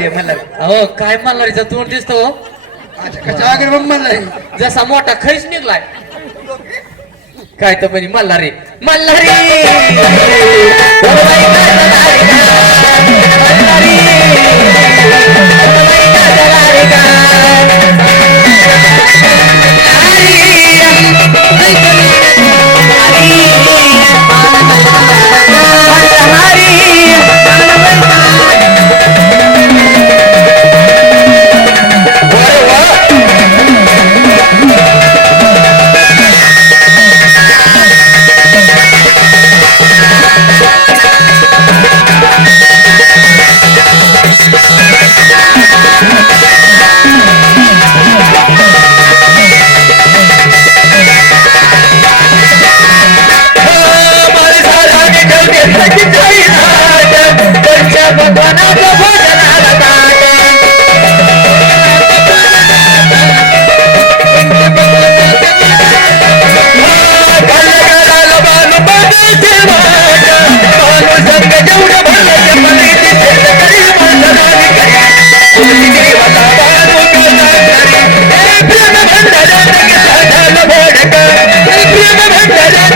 अहो काय मल्हारीचा तोंड दिसतो हो? म्हणलाय जसा मोठा खैस निघलाय. काय तर म्हणे मल्हारी. मल्हारी!